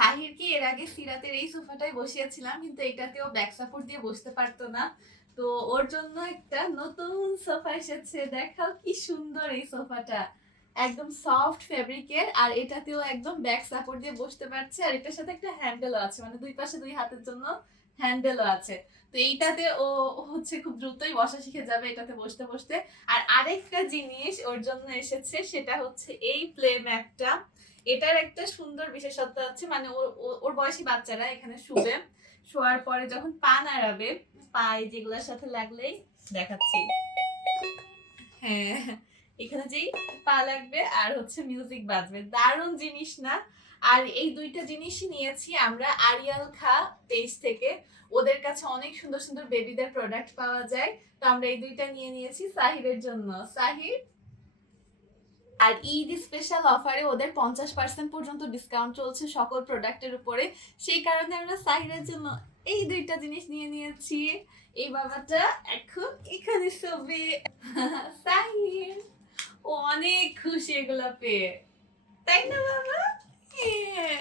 সাহিরকে এর আগে সিরাতের এই সোফাটায় বসিয়েছিলাম, কিন্তু এটাতেও ব্যাক সাপোর্ট দিয়ে বসতে পারতো না। তো ওর জন্য একটা নতুন সোফা এসেছে, দেখাও কি সুন্দর এই সোফাটা। একদম সফট ফেব্রিকের, আর এটাতেও একদম ব্যাক সাপোর্ট দিয়ে বসতে পারছে, আর এটার সাথে একটা হ্যান্ডেলও আছে, মানে দুই পাশে দুই হাতের জন্য হ্যান্ডেলও আছে। তো এইটাতে ও হচ্ছে খুব দ্রুতই বসা শিখে যাবে এটাতে বসতে বসতে। আর আরেকটা জিনিস ওর জন্য এসেছে, সেটা হচ্ছে এই প্লে ম্যাটটা। এটার একটা সুন্দর বিশেষত্ব আছে, মানে ওর বয়সী বাচ্চারা এখানে শুবে, শোয়ার পরে যখন পা নাড়াবে, পায়ে যেগুলোর সাথে লাগলেই দেখাচ্ছি, হ্যাঁ, এখানে যেই পা লাগবে আর হচ্ছে মিউজিক বাজবে, দারুণ জিনিস না? আর এই দুইটা জিনিসই নিয়েছি আমরা আরিয়াল খা পেজ থেকে। ওদের কাছে অনেক সুন্দর সুন্দর বেবিদের প্রোডাক্ট পাওয়া যায়, তো আমরা এই দুইটা নিয়ে নিয়েছি সাহিরের জন্য। সাহির, আর ঈদ স্পেশাল অফারে ওদের 50% পর্যন্ত ডিসকাউন্ট চলছে সকল প্রোডাক্টের উপরে। সেই কারণে আমরা সাহিরের জন্য এই দুইটা জিনিস নিয়ে নিয়েছি। এই বাবাটা এখন এখানে শোবে। সাহির, ও অনেক খুশি এগুলা পেয়ে, তাই না বাবা? হ্যাঁ।